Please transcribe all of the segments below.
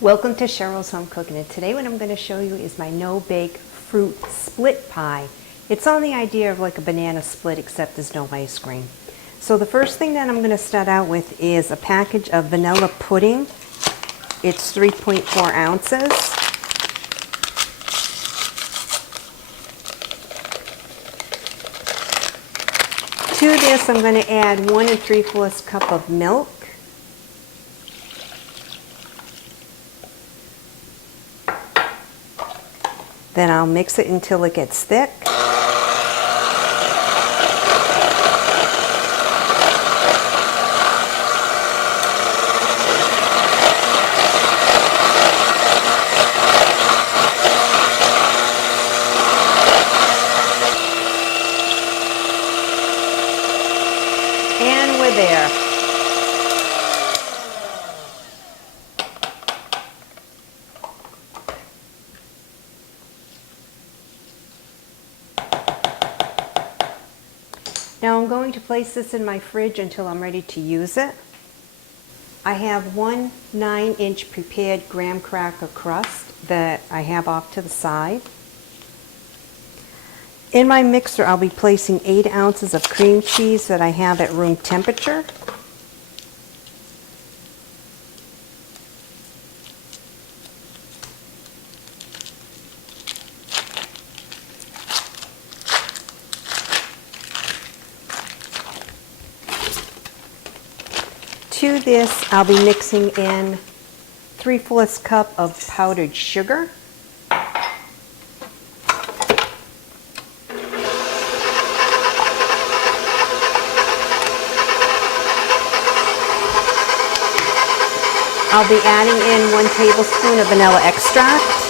Welcome to Cheryl's Home Cooking, and today what I'm going to show you is my no-bake fruit split pie. It's on the idea of like a banana split except there's no ice cream. So the first thing that I'm going to start out with is a package of vanilla pudding. It's 3.4 ounces. To this I'm going to add 1 3/4 cup of milk. Then I'll mix it until it gets thick. And we're there. Now I'm going to place this in my fridge until I'm ready to use it. I have one 9-inch prepared graham cracker crust that I have off to the side. In my mixer I'll be placing 8 ounces of cream cheese that I have at room temperature. To this, I'll be mixing in 3/4 cup of powdered sugar. I'll be adding in 1 tablespoon of vanilla extract.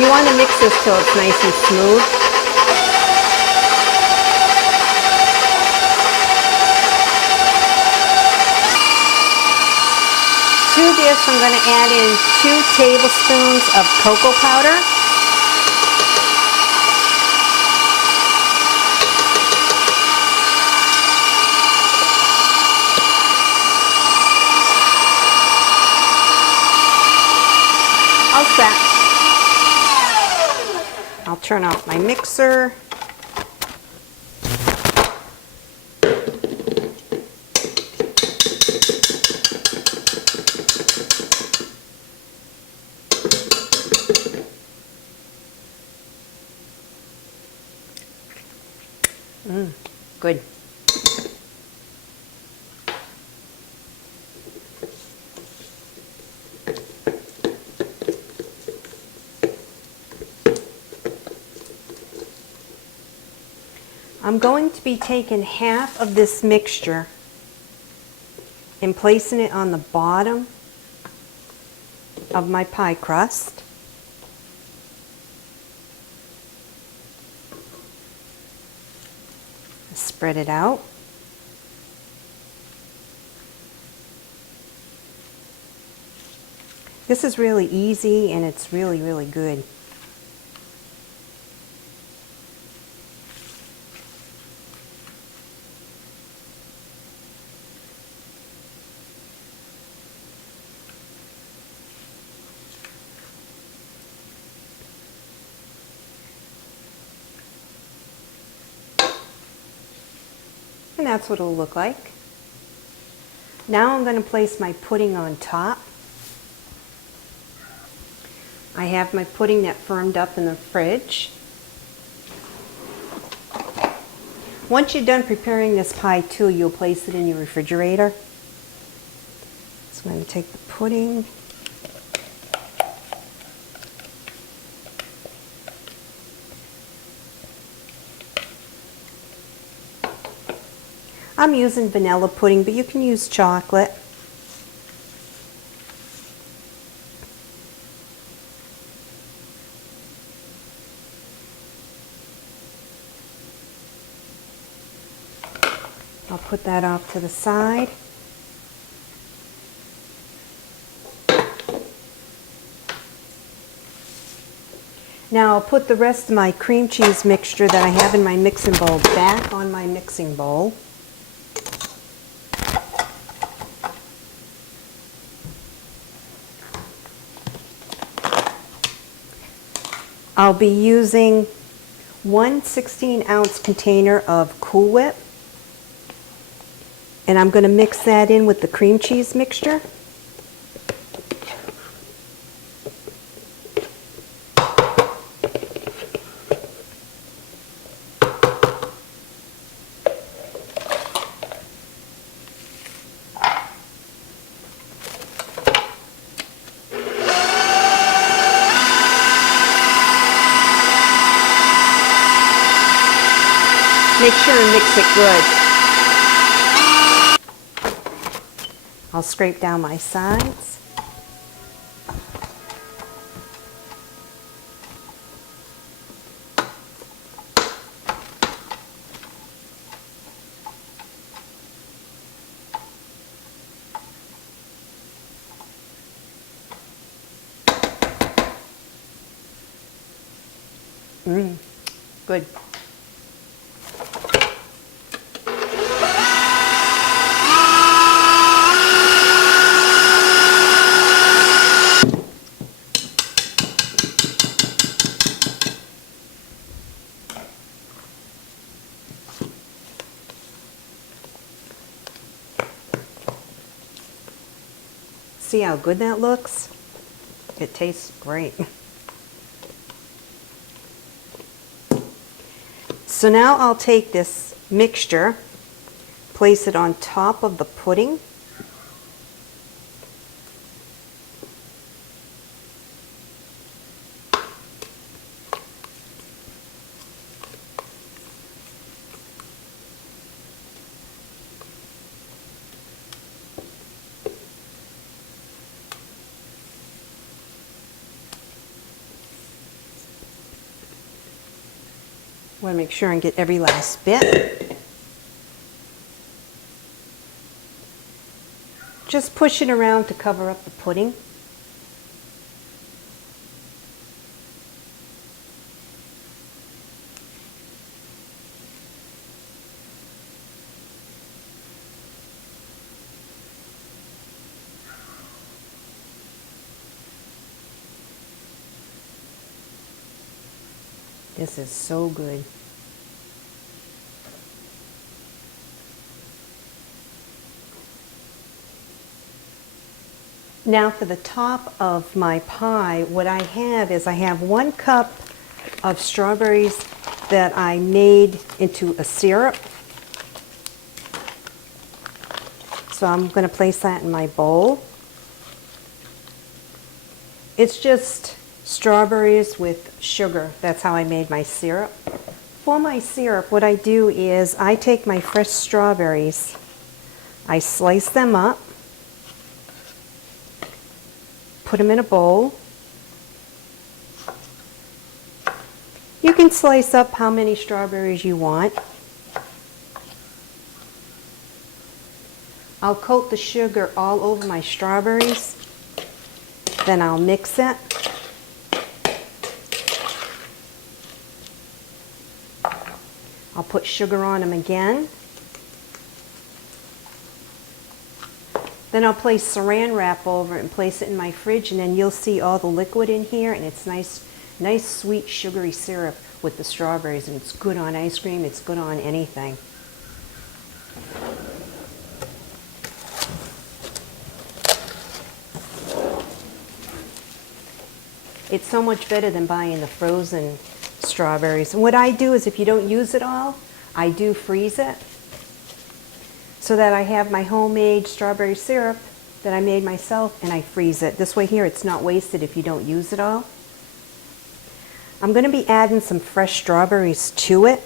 You want to mix this till it's nice and smooth. To this, I'm going to add in 2 tablespoons of cocoa powder. All set. I'll turn off my mixer. Good. I'm going to be taking half of this mixture and placing it on the bottom of my pie crust. Spread it out. This is really easy and it's really, really good. And that's what it'll look like. Now I'm going to place my pudding on top. I have my pudding that firmed up in the fridge. Once you're done preparing this pie too, you'll place it in your refrigerator. So I'm going to take the pudding. I'm using vanilla pudding, but you can use chocolate. I'll put that off to the side. Now I'll put the rest of my cream cheese mixture that I have in my mixing bowl back on my mixing bowl. I'll be using 1 16-ounce container of Cool Whip, and I'm going to mix that in with the cream cheese mixture. Make sure and mix it good. I'll scrape down my sides. Good. See how good that looks? It tastes great. So now I'll take this mixture, place it on top of the pudding. Want to make sure and get every last bit. Just push it around to cover up the pudding. This is so good. Now for the top of my pie, what I have is I have 1 cup of strawberries that I made into a syrup. So I'm going to place that in my bowl. It's just strawberries with sugar. That's how I made my syrup. For my syrup, what I do is I take my fresh strawberries, I slice them up, put them in a bowl. You can slice up how many strawberries you want. I'll coat the sugar all over my strawberries, then I'll mix it. I'll put sugar on them again. Then I'll place saran wrap over it and place it in my fridge, and then you'll see all the liquid in here, and it's nice sweet sugary syrup with the strawberries, and it's good on ice cream, it's good on anything. It's so much better than buying the frozen strawberries. And what I do is if you don't use it all, I do freeze it so that I have my homemade strawberry syrup that I made myself, and I freeze it. This way here it's not wasted if you don't use it all. I'm going to be adding some fresh strawberries to it.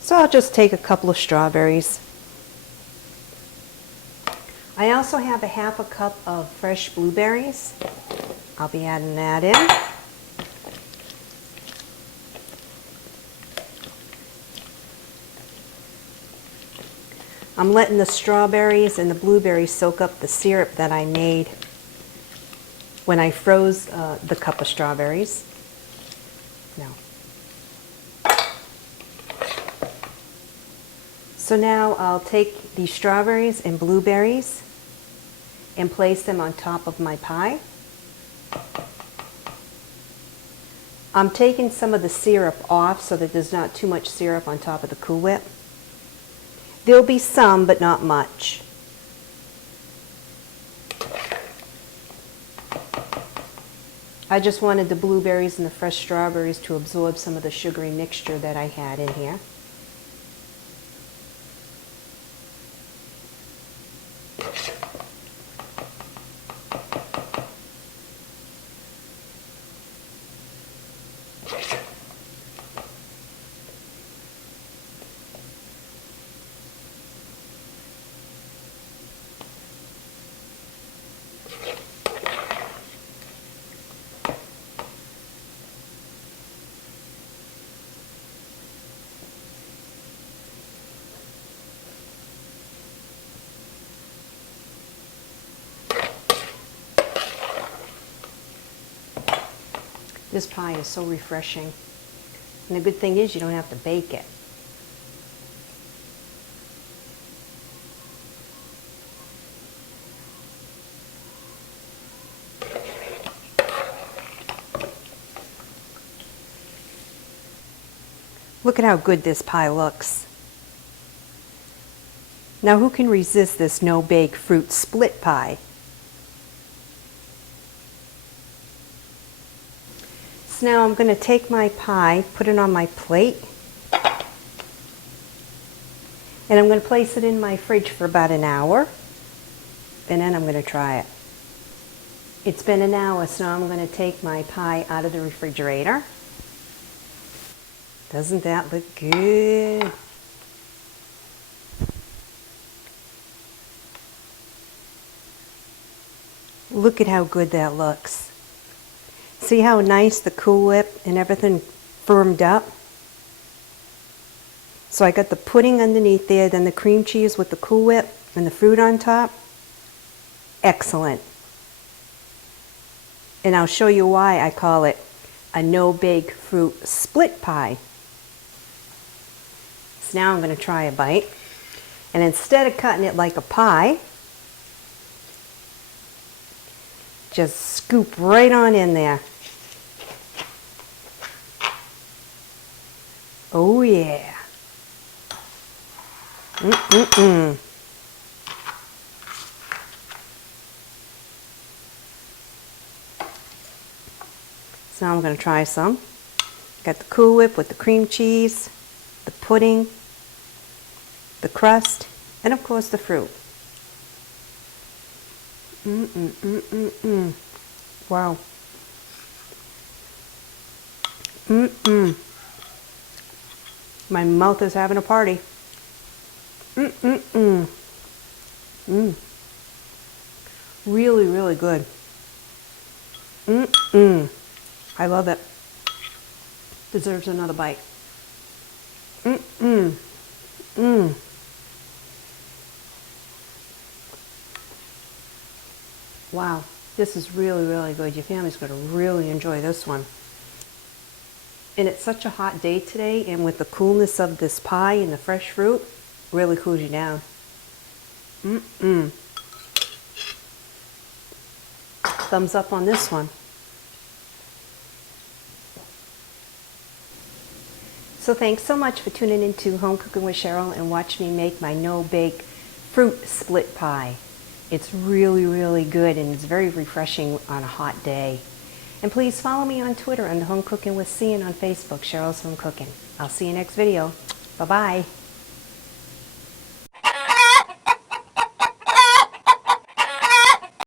So I'll just take a couple of strawberries. I I also have a half a cup of fresh blueberries. I'll be adding that in. I'm letting the strawberries and the blueberries soak up the syrup that I made when I froze the cup of strawberries. No. So now I'll take the strawberries and blueberries and place them on top of my pie. I'm taking some of the syrup off so that there's not too much syrup on top of the Cool Whip. There'll be some, but not much. I just wanted the blueberries and the fresh strawberries to absorb some of the sugary mixture that I had in here. This pie is so refreshing. And the good thing is you don't have to bake it. Look at how good this pie looks. Now who can resist this no-bake fruit split pie? So now I'm going to take my pie, put it on my plate, and I'm going to place it in my fridge for about an hour, and then I'm going to try it. It's been an hour, so now I'm going to take my pie out of the refrigerator. Doesn't that look good? Look at how good that looks. See how nice the Cool Whip and everything firmed up? So I got the pudding underneath there, then the cream cheese with the Cool Whip and the fruit on top. Excellent. And I'll show you why I call it a no-bake fruit split pie. So now I'm going to try a bite. And instead of cutting it like a pie, just scoop right on in there. Oh yeah. Mm-mm-mm. So now I'm going to try some. Got the Cool Whip with the cream cheese, the pudding, the crust, and of course the fruit. Mm-mm-mm-mm-mm. Wow. Mm-mm. My mouth is having a party. Mm-mm-mm. Mm. Really, really good. Mm-mm. I love it. Deserves another bite. Mm-mm. Mm. Wow, this is really, really good. Your family's going to really enjoy this one. And it's such a hot day today, and with the coolness of this pie and the fresh fruit, really cools you down. Mm-mm. Thumbs up on this one. So thanks so much for tuning into Home Cooking with Cheryl and watch me make my no-bake fruit split pie. It's really, really good, and it's very refreshing on a hot day. And please follow me on Twitter under Home Cooking with C and on Facebook, Cheryl's Home Cooking. I'll see you next video. Bye-bye.